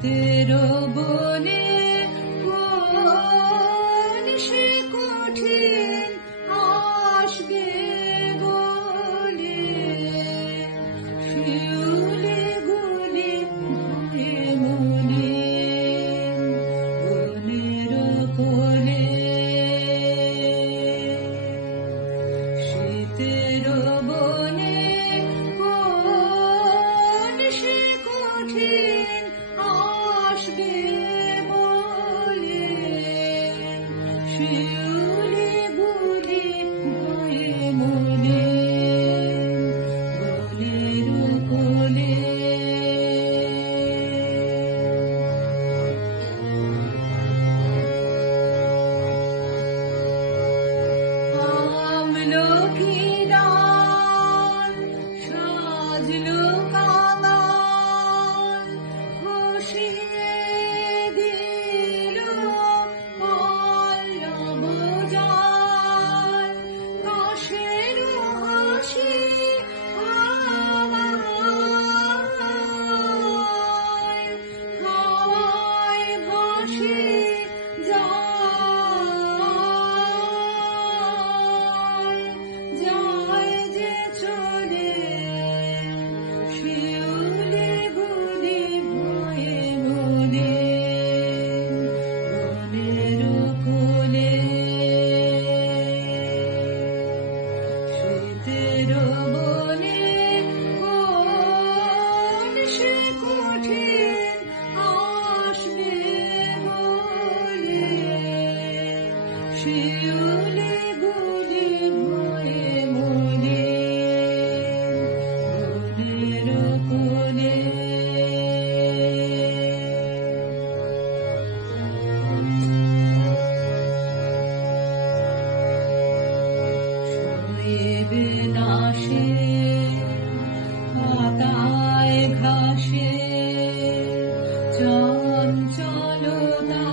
শীতের বনে কোন সে কঠিন আসবে বলে, শিউলি গুলি ভয়ে মনে বনের কোলে। শীতের বনে কোন সে কঠিন আসবে বলে, শিউলি গুলি ভয়ে মনে বনের কোলে। আমলকি ডাল সাজলো কাঙাল, ঘষিয়ে দিল পল্লব জাল। কাশের হাসি হাওয়ায় হাওয়ায় ভাসি যায় যে চলে, শিউলি গুলি ভয়ে মনে বনের কোলে। শীতের বনে কোন সে কঠিন আসবে বলে, শিউলি গুলি ভয়ে মনে বনের কোলে। শোয়েবে নাশে পাতায় ঘাসে চঞ্চলতা,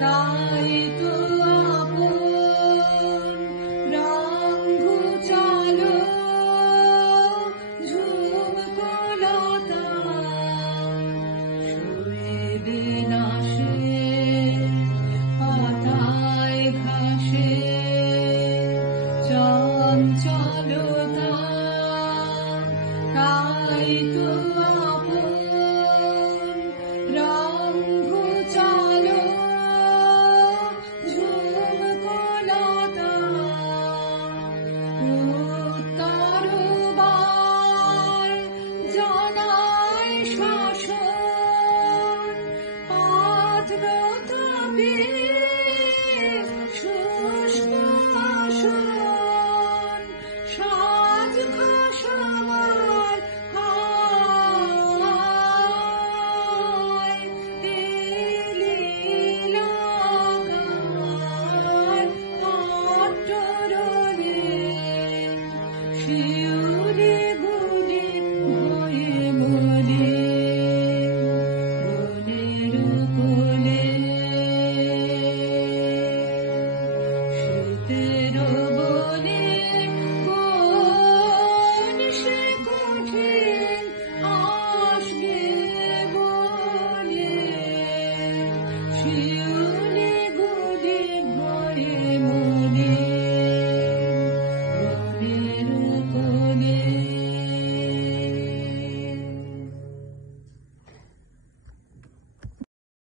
তাই তো আপন রঙ ঘুচালো ঝুমকোলতা। শোয়েবে নাশে পাতায় ঘাসে চঞ্চলতা, তাই তো আপন রঙ ঘুচালো ঝুমকোলতা। উত্তরবার জানায় শাসন, পাঠব্রত শুষ্ক আসন, সাজ ভাষাবার হায় লীলাকার আট্টরলে, শিউ